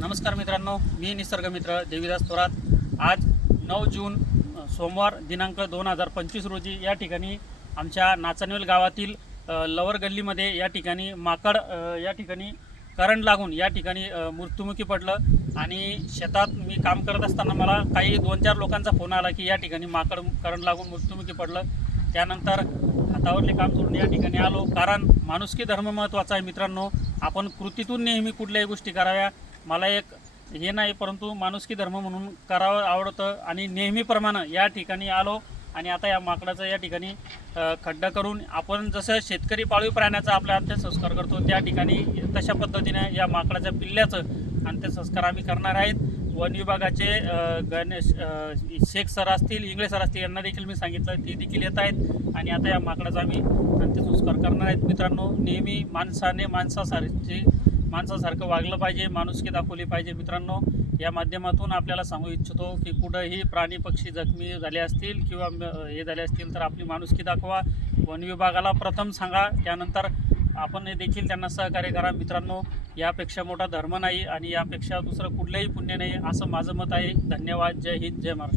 नमस्कार मित्रांनो मी निसर्ग मित्र देवीदास थोरात. आज नऊ जून सोमवार दिनांक दोन हजार पंचवीस रोजी या ठिकाणी आमच्या नाचनवेल गावातील लवर गल्लीमध्ये या ठिकाणी माकड या ठिकाणी करंट लागून या ठिकाणी मृत्युमुखी पडलं. आणि शेतात मी काम करत असताना मला काही दोन चार लोकांचा फोन आला की या ठिकाणी माकड करंट लागून मृत्युमुखी पडलं. त्यानंतर हातावरले काम सोडून या ठिकाणी आलो. कारण माणुसकी धर्म महत्त्वाचा आहे मित्रांनो. आपण कृतीतून नेहमी कुठल्याही गोष्टी कराव्या. मला एक हे नाही परंतु माणुसकी धर्म म्हणून करावं आवडतं आणि नेहमीप्रमाणे या ठिकाणी आलो आणि आता या माकडाचं या ठिकाणी खड्डा करून आपण जसं शेतकरी पाळीव प्राण्याचा आपल्या अंत्यसंस्कार करतो त्या ठिकाणी तशा पद्धतीने या माकडाच्या पिल्ल्याचं अंत्यसंस्कार आम्ही करणार आहेत. वन विभागाचे गणेश शेख सर असतील इंगळे सर असतील यांना देखील मी सांगितलं ते देखील येत आहेत. आणि आता या माकडाचा आम्ही अंत्यसंस्कार करणार आहेत. मित्रांनो नेहमी माणसाने माणसासारखी माणसासारखं वागलं पाहिजे माणुसकी दाखवली पाहिजे. मित्रांनो या माध्यमातून आपल्याला सांगू इच्छितो की कुठंही प्राणी पक्षी जखमी झाले असतील किंवा म- हे झाले असतील तर आपली माणुसकी दाखवा. वन विभागाला प्रथम सांगा त्यानंतर आपण देखील त्यांना सहकार्य करा. मित्रांनो यापेक्षा मोठा धर्म नाही आणि यापेक्षा दुसरं कुठलंही पुण्य नाही असं माझं मत आहे. धन्यवाद. जय हिंद जय महाराष्ट्र.